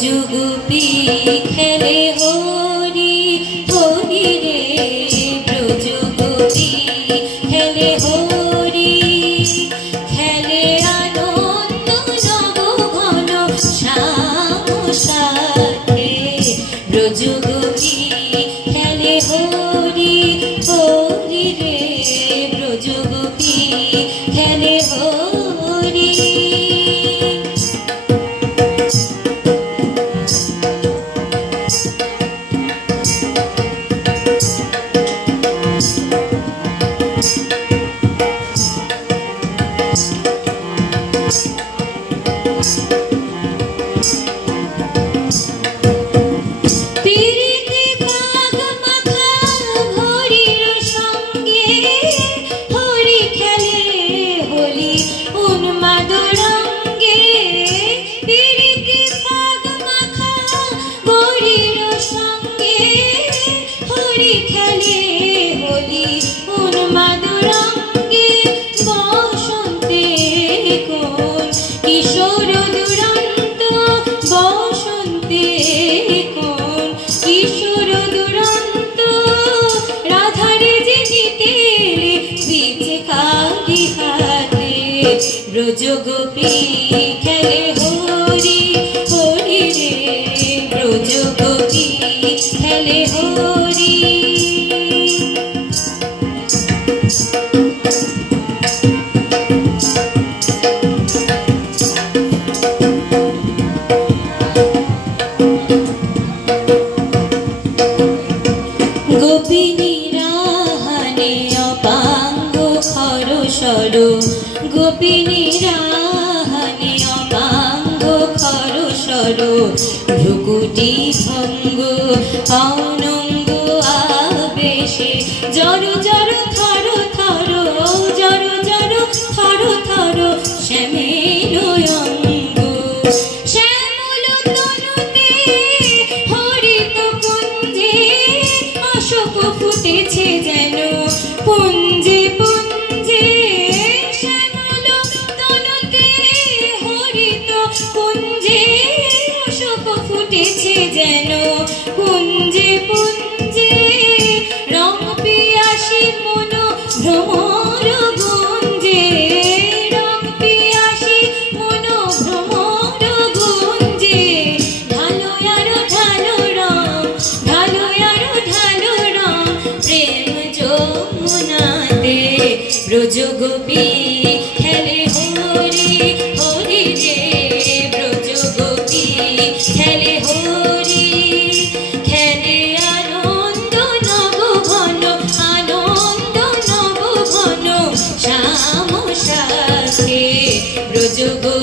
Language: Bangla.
ব্রজগোপী খেলে হরি হরি রে ব্রজগোপী খেলে হরি খেলে আনন্দ নব ঘন শ্যাম সাথে ব্রজগোপী খেলে হরি হরি রে ব্রজগোপী খেলে হরি ব্রজগোপী খেলে হরি হরি রে ব্রজগোপী খেলে হরি গোপিনীরা হানে অপাঙ্গ খরসর গোপিনীরা হানে অপাঙ্গ খরসর ভ্রুকুটি ভঙ্গ অনঙ্গ আবেশে জর জর থর থর জর জর থর থর শ্যামের অঙ্গ শ্যামল তনুতে হরিত কুঞ্জে অশোক ফুটেছে যেন পুঞ্জে পুঞ্জে শ্যামল তনুতে হরিত কুঞ্জে অশোক ফুটেছে যেন পুঞ্জে পুঞ্জে রং পিয়াসী মন ভ্রমর গুঞ্জে রং পিয়াসী মন ভ্রমর গুঞ্জে ঢালো আরো ঢালো রং ঢালো আরো ঢালো রং প্রেম যমুনাতে ব্রজগোপী খেলে হরি হরি রে ব্রজগোপী খেলে হরি খেলে আনন্দ নব ঘন আনন্দ নব ঘন শ্যাম সাথে ব্রজগোপী